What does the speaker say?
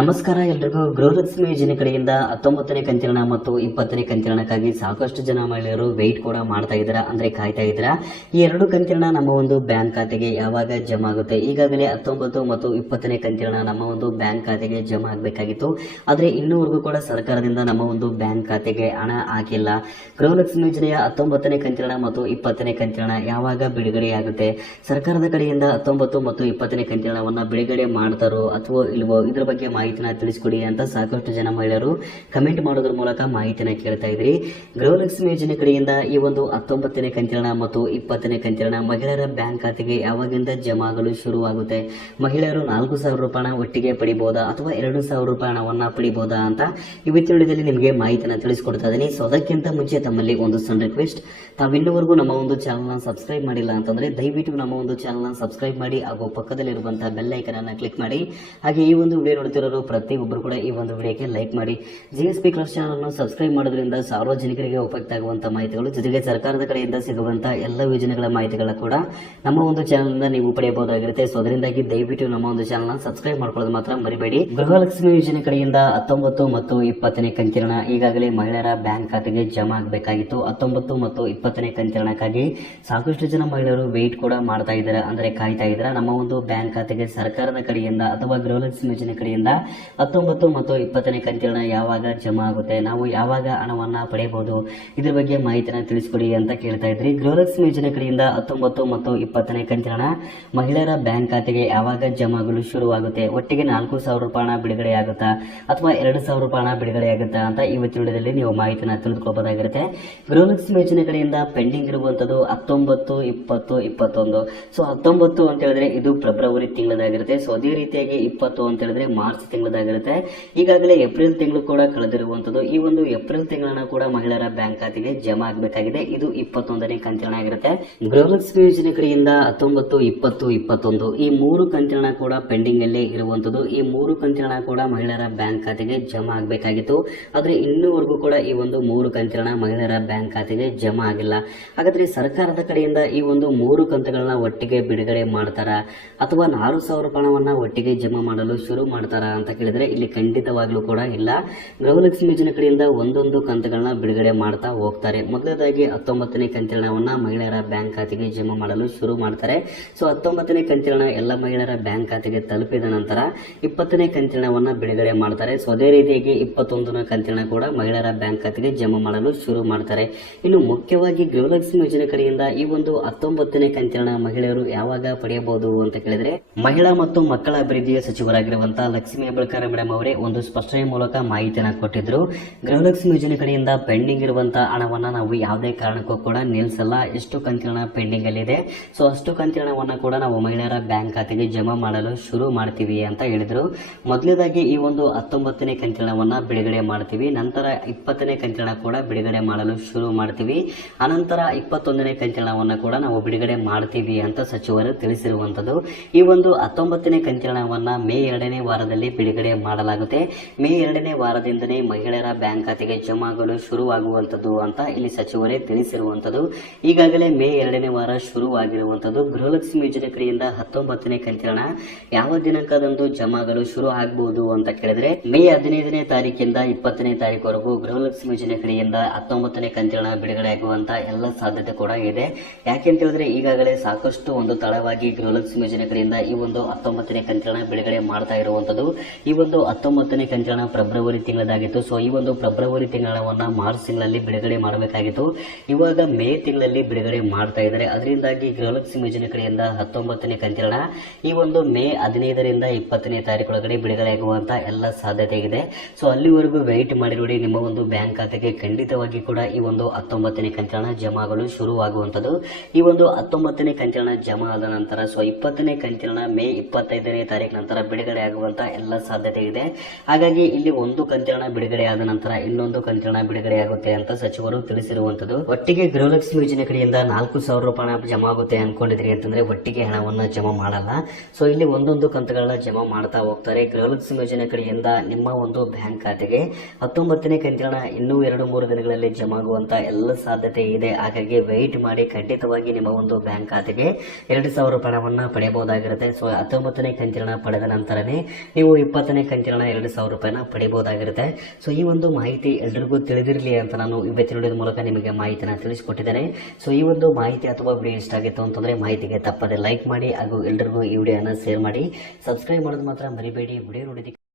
ನಮಸ್ಕಾರ ಎಲ್ರಿಗೂ. ಗೃಹಲಕ್ಷ್ಮಿ ಯೋಜನೆ ಕಡೆಯಿಂದ 19ನೇ ಕಂತಿನ ಮತ್ತು 20ನೇ ಕಂತಿನಕ್ಕಾಗಿ ಸಾಕಷ್ಟು ಜನ ಮಹಿಳೆಯರು ವೆಯ್ಟ್ ಕೂಡ ಮಾಡ್ತಾ ಇದ್ದೀರಾ, ಅಂದ್ರೆ ಕಾಯ್ತಾ ಇದ್ದೀರಾ. ಈ ಎರಡು ಕಂತಿನ ನಮ್ಮ ಒಂದು ಬ್ಯಾಂಕ್ ಖಾತೆಗೆ ಯಾವಾಗ ಜಮಾ ಆಗುತ್ತೆ? ಈಗಾಗಲೇ 19 ಮತ್ತು 20ನೇ ಕಂತಿನ ನಮ್ಮ ಒಂದು ಬ್ಯಾಂಕ್ ಖಾತೆಗೆ ಜಮಾ ಆಗಬೇಕಾಗಿತ್ತು. ಆದರೆ ಇನ್ನೂವರೆಗೂ ಕೂಡ ಸರ್ಕಾರದಿಂದ ನಮ್ಮ ಒಂದು ಬ್ಯಾಂಕ್ ಖಾತೆಗೆ ಹಣ ಹಾಕಿಲ್ಲ. ಗೃಹಲಕ್ಷ್ಮಿ ಯೋಜನೆಯ 19ನೇ ಕಂತಿನ ಮತ್ತು 20ನೇ ಕಂತಿನ ಯಾವಾಗ ಬಿಡುಗಡೆ ಆಗುತ್ತೆ? ಸರ್ಕಾರದ ಕಡೆಯಿಂದ 19 ಮತ್ತು 20ನೇ ಕಂತಿನವನ್ನ ಬಿಡುಗಡೆ ಮಾಡ್ತಾರೋ ಅಥವಾ ಇಲ್ವೋ, ಇದ್ರ ಬಗ್ಗೆ ಮಾಹಿತಿನ ತಿಳಿಸ್ಕೊಡಿ ಅಂತ ಸಾಕಷ್ಟು ಜನ ಮಹಿಳೆಯರು ಕಮೆಂಟ್ ಮಾಡೋದ್ರ ಮೂಲಕ ಮಾಹಿತಿನ ಕೇಳ್ತಾ ಇದ್ರಿ. ಗೃಹಲಕ್ಷ್ಮಿ ಯೋಜನೆ ಕಡೆಯಿಂದ ಈ ಒಂದು 19ನೇ ಕಂತಿನ ಮತ್ತು 20ನೇ ಕಂತಿನ ಮಹಿಳೆಯರ ಬ್ಯಾಂಕ್ ಖಾತೆಗೆ ಯಾವಾಗಿಂದ ಜಮಾ ಆಗಲು ಶುರುವಾಗುತ್ತೆ? ಮಹಿಳೆಯರು 4,000 ರೂಪಾಯಿ ಒಟ್ಟಿಗೆ ಪಡಿಬಹುದಾ ಅಥವಾ 2,000 ರೂಪಾಯಿ ಹಣವನ್ನ ಪಡಿಬಹುದಾ ಅಂತ ಇವತ್ತಿನ ವಿಡಿಯೋದಲ್ಲಿ ನಿಮಗೆ ಮಾಹಿತಿನ ತಿಳಿಸ್ಕೊಡ್ತಾ ಇದ್ದೀನಿ. ಸೊ ಅದಕ್ಕಿಂತ ಮುಂಚೆ ತಮ್ಮಲ್ಲಿ ಒಂದು ಸಣ್ಣ ರಿಕ್ವೆಸ್ಟ್, ತಾವಿನ್ನೂವರೆಗೂ ನಮ್ಮ ಒಂದು ಚಾನಲ್ನ ಸಬ್ಸ್ಕ್ರೈಬ್ ಮಾಡಿಲ್ಲ ಅಂತಂದ್ರೆ ದಯವಿಟ್ಟು ನಮ್ಮ ಒಂದು ಚಾನಲ್ನ ಸಬ್ಸ್ಕ್ರೈಬ್ ಮಾಡಿ ಹಾಗೂ ಪಕ್ಕದಲ್ಲಿರುವಂತಹ ಬೆಲ್ ಐಕನ್ ಅನ್ನು ಕ್ಲಿಕ್ ಮಾಡಿ. ಹಾಗೆ ಈ ಒಂದು ವಿಡಿಯೋ ನೋಡ್ತಿರೋರು ಪ್ರತಿಯೊಬ್ಬರು ಕೂಡ ಈ ಒಂದು ವಿಡಿಯೋಕ್ಕೆ ಲೈಕ್ ಮಾಡಿ. GSP ಕ್ಲಾಸ್ ಚಾನಲ್ ಅನ್ನು ಸಬ್ಸ್ಕ್ರೈಬ್ ಮಾಡೋದ್ರಿಂದ ಸಾರ್ವಜನಿಕರಿಗೆ ಉಪಯುಕ್ತ ಆಗುವಂತಹ ಮಾಹಿತಿಗಳು ಜೊತೆಗೆ ಸರ್ಕಾರದ ಕಡೆಯಿಂದ ಸಿಗುವಂತಹ ಎಲ್ಲ ಯೋಜನೆಗಳ ಮಾಹಿತಿಗಳ ಕೂಡ ನಮ್ಮ ಒಂದು ಚಾನಲ್ ಇಂದ ನೀವು ಪಡೆಯಬಹುದಾಗಿರುತ್ತೆ. ಸೊ ಅದರಿಂದಾಗಿ ದಯವಿಟ್ಟು ನಮ್ಮ ಒಂದು ಚಾನಲ್ ಸಬ್ಸ್ಕ್ರೈಬ್ ಮಾಡ್ಕೊಳ್ಳೋದು ಮಾತ್ರ ಮರಿಬೇಡಿ. ಗೃಹಲಕ್ಷ್ಮಿ ಯೋಜನೆ ಕಡೆಯಿಂದ 19 ಮತ್ತು 20ನೇ ಕಂತಿನ ಈಗಾಗಲೇ ಮಹಿಳೆಯರ ಬ್ಯಾಂಕ್ ಖಾತೆಗೆ ಜಮಾ ಆಗಬೇಕಾಗಿತ್ತು. 19 ಮತ್ತು 20ನೇ ಕಂತಿನಕ್ಕಾಗಿ ಸಾಕಷ್ಟು ಜನ ಮಹಿಳೆಯರು ವೆಯ್ಟ್ ಕೂಡ ಮಾಡ್ತಾ ಇದ್ದಾರೆ, ಅಂದ್ರೆ ಕಾಯ್ತಾ ಇದ್ದಾರೆ. ನಮ್ಮ ಒಂದು ಬ್ಯಾಂಕ್ ಖಾತೆಗೆ ಸರ್ಕಾರದ ಕಡೆಯಿಂದ ಅಥವಾ ಗೃಹಲಕ್ಷ್ಮಿ ಯೋಜನೆ ಕಡೆಯಿಂದ 19 ಮತ್ತು 20ನೇ ಕಂತಿನ ಯಾವಾಗ ಜಮಾ ಆಗುತ್ತೆ, ನಾವು ಯಾವಾಗ ಹಣವನ್ನ ಪಡೆಯಬಹುದು, ಇದ್ರ ಬಗ್ಗೆ ಮಾಹಿತಿನ ತಿಳಿಸ್ಕೊಡಿ ಅಂತ ಕೇಳ್ತಾ ಇದ್ರಿ. ಗೃಹಲಕ್ಷ್ಮಿ ಯೋಜನೆ ಕಡೆಯಿಂದ 19 ಮತ್ತು 20ನೇ ಕಂತಿನ ಮಹಿಳೆಯರ ಬ್ಯಾಂಕ್ ಖಾತೆಗೆ ಯಾವಾಗ ಜಮಾ ಆಗಲು ಶುರುವಾಗುತ್ತೆ? ಒಟ್ಟಿಗೆ 4,000 ರೂಪಾಯಿ ಬಿಡುಗಡೆ ಆಗುತ್ತಾ ಅಥವಾ 2,000 ರೂಪಾಯಿ ಬಿಡುಗಡೆ ಆಗುತ್ತಾ ಅಂತ ಇವತ್ತಿನ ವಿಡಿಯೋದಲ್ಲಿ ನೀವು ಮಾಹಿತಿನ ತಿಳಿದುಕೊಳ್ಳಬಹುದಾಗಿರುತ್ತೆ. ಗೃಹಲಕ್ಷ್ಮಿ ಯೋಜನೆ ಕಡೆಯಿಂದ ಪೆಂಡಿಂಗ್ ಇರುವಂತದ್ದು 19, 20, 21. ಸೊ 19 ಅಂತ ಹೇಳಿದ್ರೆ ಇದು ಫೆಬ್ರವರಿ ತಿಂಗಳದಾಗಿರುತ್ತೆ. ಸೊ ಅದೇ ರೀತಿಯಾಗಿ 20 ಅಂತ ಹೇಳಿದ್ರೆ ಮಾರ್ಚ್ ತಿಂಗಳದಾಗಿರುತ್ತೆ. ಈಗಾಗಲೇ ಏಪ್ರಿಲ್ ತಿಂಗಳು ಕೂಡ ಕಳೆದಿರುವಂತದ್ದು. ಈ ಒಂದು ಏಪ್ರಿಲ್ ತಿಂಗಳನ್ನ ಕೂಡ ಮಹಿಳೆಯರ ಬ್ಯಾಂಕ್ ಖಾತೆಗೆ ಜಮಾ ಆಗಬೇಕಾಗಿದೆ. ಇದು 21ನೇ ಕಂತಿನ ಆಗಿರುತ್ತೆ. ಗೃಹಲಕ್ಷ್ಮಿ ಯೋಜನೆ ಕಡೆಯಿಂದ 19, 20, 21 ಈ ಮೂರು ಕಂತಿನ ಕೂಡ ಪೆಂಡಿಂಗ್ ಅಲ್ಲೇ ಇರುವಂತದ್ದು. ಈ ಮೂರು ಕಂತಿನ ಕೂಡ ಮಹಿಳೆಯರ ಬ್ಯಾಂಕ್ ಖಾತೆಗೆ ಜಮಾ ಆಗಬೇಕಾಗಿತ್ತು. ಆದ್ರೆ ಇನ್ನೂವರೆಗೂ ಕೂಡ ಈ ಒಂದು ಮೂರು ಕಂತಿನ ಮಹಿಳೆಯರ ಬ್ಯಾಂಕ್ ಖಾತೆಗೆ ಜಮಾ ಆಗಿಲ್ಲ. ಹಾಗಾದ್ರೆ ಸರ್ಕಾರದ ಕಡೆಯಿಂದ ಈ ಒಂದು ಮೂರು ಕಂತುಗಳನ್ನ ಒಟ್ಟಿಗೆ ಬಿಡುಗಡೆ ಮಾಡ್ತಾರಾ ಅಥವಾ 4,000 ರೂಪಾಯಿವನ್ನ ಒಟ್ಟಿಗೆ ಜಮಾ ಮಾಡಲು ಶುರು ಮಾಡ್ತಾರಾ ಅಂತ ಕೇಳಿದ್ರೆ ಇಲ್ಲಿ ಖಂಡಿತವಾಗ್ಲೂ ಕೂಡ ಇಲ್ಲ. ಗೃಹಲಕ್ಷ್ಮಿ ಯೋಜನೆ ಕಡೆಯಿಂದ ಒಂದೊಂದು ಕಂತುಗಳನ್ನ ಬಿಡುಗಡೆ ಮಾಡ್ತಾ ಹೋಗ್ತಾರೆ. ಮೊದಲದಾಗಿ 19ನೇ ಕಂತಿನವನ್ನ ಮಹಿಳೆಯರ ಬ್ಯಾಂಕ್ ಖಾತೆಗೆ ಜಮಾ ಮಾಡಲು ಶುರು ಮಾಡ್ತಾರೆ. ಸೊ 19ನೇ ಕಂತಿನ ಎಲ್ಲ ಮಹಿಳೆಯರ ಬ್ಯಾಂಕ್ ಖಾತೆಗೆ ತಲುಪಿದ ನಂತರ 20ನೇ ಕಂತಿನವನ್ನ ಬಿಡುಗಡೆ ಮಾಡ್ತಾರೆ. ಸೊ ಅದೇ ರೀತಿಯಾಗಿ 21ನೇ ಕಂತಿನ ಕೂಡ ಮಹಿಳೆಯರ ಬ್ಯಾಂಕ್ ಖಾತೆಗೆ ಜಮಾ ಮಾಡಲು ಶುರು ಮಾಡ್ತಾರೆ. ಇನ್ನು ಮುಖ್ಯವಾಗಿ ಗೃಹಲಕ್ಷ್ಮಿ ಯೋಜನೆ ಕಡೆಯಿಂದ ಈ ಒಂದು 19ನೇ ಕಂತಿನ ಮಹಿಳೆಯರು ಯಾವಾಗ ಪಡೆಯಬಹುದು ಅಂತ ಕೇಳಿದ್ರೆ ಮಹಿಳಾ ಮತ್ತು ಮಕ್ಕಳ ಅಭಿವೃದ್ಧಿಯ ಸಚಿವರಾಗಿರುವಂತಹ ಲಕ್ಷ್ಮೀ ಹೆಬ್ಬಾಳ್ಕರ್ ಮೇಡಮ್ ಅವರೇ ಒಂದು ಸ್ಪಷ್ಟನೆ ಮೂಲಕ ಮಾಹಿತಿಯನ್ನು ಕೊಟ್ಟಿದ್ರು. ಗೃಹಲಕ್ಷ್ಮಿ ಯೋಜನೆ ಕಡೆಯಿಂದ ಪೆಂಡಿಂಗ್ ಇರುವಂತಹ ಹಣವನ್ನ ನಾವು ಯಾವುದೇ ಕಾರಣಕ್ಕೂ ಕೂಡ ನಿಲ್ಲಿಸಲ್ಲ. ಎಷ್ಟು ಕಂತಿನ ಪೆಂಡಿಂಗ್ ಅಲ್ಲಿ ಇದೆ, ಸೊ ಅಷ್ಟು ಕಂತಿನವನ್ನ ಕೂಡ ನಾವು ಮಹಿಳೆಯರ ಬ್ಯಾಂಕ್ ಖಾತೆಗೆ ಜಮಾ ಮಾಡಲು ಶುರು ಮಾಡ್ತೀವಿ ಅಂತ ಹೇಳಿದ್ರು. ಮೊದಲನೇದಾಗಿ ಈ ಒಂದು 19ನೇ ಕಂತಿನವನ್ನ ಬಿಡುಗಡೆ ಮಾಡ್ತೀವಿ, ನಂತರ 20ನೇ ಕಂತಿನ ಕೂಡ ಬಿಡುಗಡೆ ಮಾಡಲು ಶುರು ಮಾಡ್ತೀವಿ, ಅನಂತರ 21ನೇ ಕಂತಿನವನ್ನ ಕೂಡ ನಾವು ಬಿಡುಗಡೆ ಮಾಡ್ತೀವಿ ಅಂತ ಸಚಿವರು ತಿಳಿಸಿರುವಂತದ್ದು. ಈ ಒಂದು 19ನೇ ಕಂತಿನವನ್ನ ಮೇ 2ನೇ ವಾರದಲ್ಲಿ ಬಿಡುಗಡೆ ಮಾಡಲಾಗುತ್ತೆ. ಮೇ 2ನೇ ವಾರದಿಂದನೇ ಮಹಿಳೆಯರ ಬ್ಯಾಂಕ್ ಖಾತೆಗೆ ಜಮಾ ಆಗಲು ಶುರುವಾಗುವಂತದ್ದು ಅಂತ ಇಲ್ಲಿ ಸಚಿವರೇ ತಿಳಿಸಿರುವಂತದ್ದು. ಈಗಾಗಲೇ ಮೇ 2ನೇ ವಾರ ಶುರುವಾಗಿರುವಂತದ್ದು. ಗೃಹಲಕ್ಷ್ಮಿ ಯೋಜನೆ ಕಡೆಯಿಂದ 19ನೇ ಕಂತಿನ ಯಾವ ದಿನಾಂಕದಂದು ಜಮಾ ಆಗಲು ಶುರು ಆಗಬಹುದು ಅಂತ ಕೇಳಿದ್ರೆ ಮೇ 15ನೇ ತಾರೀಕಿಂದ 20ನೇ ತಾರೀಕುವರೆಗೂ ಗೃಹಲಕ್ಷ್ಮಿ ಯೋಜನೆ ಕಡೆಯಿಂದ 19ನೇ ಕಂತಿನ ಬಿಡುಗಡೆ ಆಗುವಂತ ಎಲ್ಲ ಸಾಧ್ಯತೆ ಕೂಡ ಇದೆ. ಯಾಕೆಂತ ಹೇಳಿದ್ರೆ ಈಗಾಗಲೇ ಸಾಕಷ್ಟು ಒಂದು ತಡವಾಗಿ ಗೃಹಲಕ್ಷ್ಮಿ ಯೋಜನೆ ಕಡೆಯಿಂದ ಈ ಒಂದು 19ನೇ ಕಂತಿನ ಬಿಡುಗಡೆ ಮಾಡ್ತಾ ಇರುವಂತದ್ದು. ಈ ಒಂದು 19ನೇ ಕಂತಿನ ಫೆಬ್ರವರಿ ತಿಂಗಳದಾಗಿತ್ತು. ಸೊ ಈ ಒಂದು ಫೆಬ್ರವರಿ ತಿಂಗಳವನ್ನ ಮಾರ್ಚ್ ತಿಂಗಳಲ್ಲಿ ಬಿಡುಗಡೆ ಮಾಡಬೇಕಾಗಿತ್ತು. ಇವಾಗ ಮೇ ತಿಂಗಳಲ್ಲಿ ಬಿಡುಗಡೆ ಮಾಡ್ತಾ ಇದ್ದಾರೆ. ಅದರಿಂದಾಗಿ ಗೃಹಲಕ್ಷ್ಮಿ ಯೋಜನೆ ಕಡೆಯಿಂದ 19ನೇ ಕಂತಿನ ಈ ಒಂದು ಮೇ 15ರಿಂದ 20ನೇ ತಾರೀಕೊಳಗಡೆ ಬಿಡುಗಡೆ ಆಗುವಂತ ಎಲ್ಲ ಸಾಧ್ಯತೆ ಇದೆ. ಸೊ ಅಲ್ಲಿವರೆಗೂ ವೆಯ್ಟ್ ಮಾಡಿ ನೋಡಿ. ನಿಮ್ಮ ಒಂದು ಬ್ಯಾಂಕ್ ಖಾತೆಗೆ ಖಂಡಿತವಾಗಿ ಕೂಡ ಈ ಒಂದು 19ನೇ ಕಂತಿನ ಜಮಾ ಆಗಲು ಶುರುವಾಗುವಂತದ್ದು. ಈ ಒಂದು 19ನೇ ಕಂತಿನ ಜಮಾ ಆದ ನಂತರ ಸೊ 20ನೇ ಕಂತಿನ ಮೇ 25ನೇ ತಾರೀಕು ನಂತರ ಬಿಡುಗಡೆ ಆಗುವಂತ ಎಲ್ಲ ಸಾಧ್ಯತೆ ಇದೆ. ಹಾಗಾಗಿ ಇಲ್ಲಿ ಒಂದು ಕಂತಿನ ಬಿಡುಗಡೆ ಆದ ನಂತರ ಇನ್ನೊಂದು ಕಂತಿನ ಬಿಡುಗಡೆ ಆಗುತ್ತೆ ಅಂತ ಸಚಿವರು ತಿಳಿಸಿರುವಂತದ್ದು. ಒಟ್ಟಿಗೆ ಗೃಹಲಕ್ಷ್ಮಿ ಯೋಜನೆ ಕಡೆಯಿಂದ 4,000 ರೂಪಾಯಿ ಜಮಾ ಆಗುತ್ತೆ ಅನ್ಕೊಂಡಿದ್ರಿ ಅಂತಂದ್ರೆ ಒಟ್ಟಿಗೆ ಹಣವನ್ನ ಜಮಾ ಮಾಡಲ್ಲ. ಸೊ ಇಲ್ಲಿ ಒಂದೊಂದು ಕಂತುಗಳನ್ನ ಜಮಾ ಮಾಡ್ತಾ ಹೋಗ್ತಾರೆ. ಗೃಹಲಕ್ಷ್ಮಿ ಯೋಜನೆ ಕಡೆಯಿಂದ ನಿಮ್ಮ ಒಂದು ಬ್ಯಾಂಕ್ ಖಾತೆಗೆ 19ನೇ ಕಂತಿನ ಇನ್ನೂ 2-3 ದಿನಗಳಲ್ಲಿ ಜಮಾ ಆಗುವಂತ ಎಲ್ಲ ಸಾಧ್ಯತೆ ಇದೆ. ಹಾಗಾಗಿ ವೆಯ್ಟ್ ಮಾಡಿ, ಖಂಡಿತವಾಗಿ ನಿಮ್ಮ ಒಂದು ಬ್ಯಾಂಕ್ ಖಾತೆಗೆ 2,000 ರೂಪಾಯಿವನ್ನ ಪಡೆಯಬಹುದಾಗಿರುತ್ತೆ. ಸೊ 19ನೇ ಕಂತಿನ ಪಡೆದ ನಂತರನೇ ನೀವು ನೀವು 20ನೇ ಕಂತಿನ 2,000 ರೂಪಾಯಿನ ಪಡಿಬಹುದಾಗಿರುತ್ತೆ. ಸೊ ಈ ಒಂದು ಮಾಹಿತಿ ಎಲ್ರಿಗೂ ತಿಳಿದಿರಲಿ ಅಂತ ನಾನು ಇವತ್ತಿನ ವಿಡಿಯೋದ ಮೂಲಕ ನಿಮಗೆ ಮಾಹಿತಿನ ತಿಳಿಸಿಕೊಟ್ಟಿದ್ದೇನೆ. ಸೊ ಈ ಒಂದು ಮಾಹಿತಿ ಅಥವಾ ವಿಡಿಯೋ ಇಷ್ಟ ಆಗಿತ್ತು ಅಂತಂದ್ರೆ ಮಾಹಿತಿಗೆ ತಪ್ಪದೆ ಲೈಕ್ ಮಾಡಿ ಹಾಗೂ ಎಲ್ರಿಗೂ ಈ ವಿಡಿಯೋನ ಶೇರ್ ಮಾಡಿ. ಸಬ್ಸ್ಕ್ರೈಬ್ ಮಾಡೋದು ಮಾತ್ರ ಮರಿಬೇಡಿ. ವಿಡಿಯೋ ನೋಡಿದ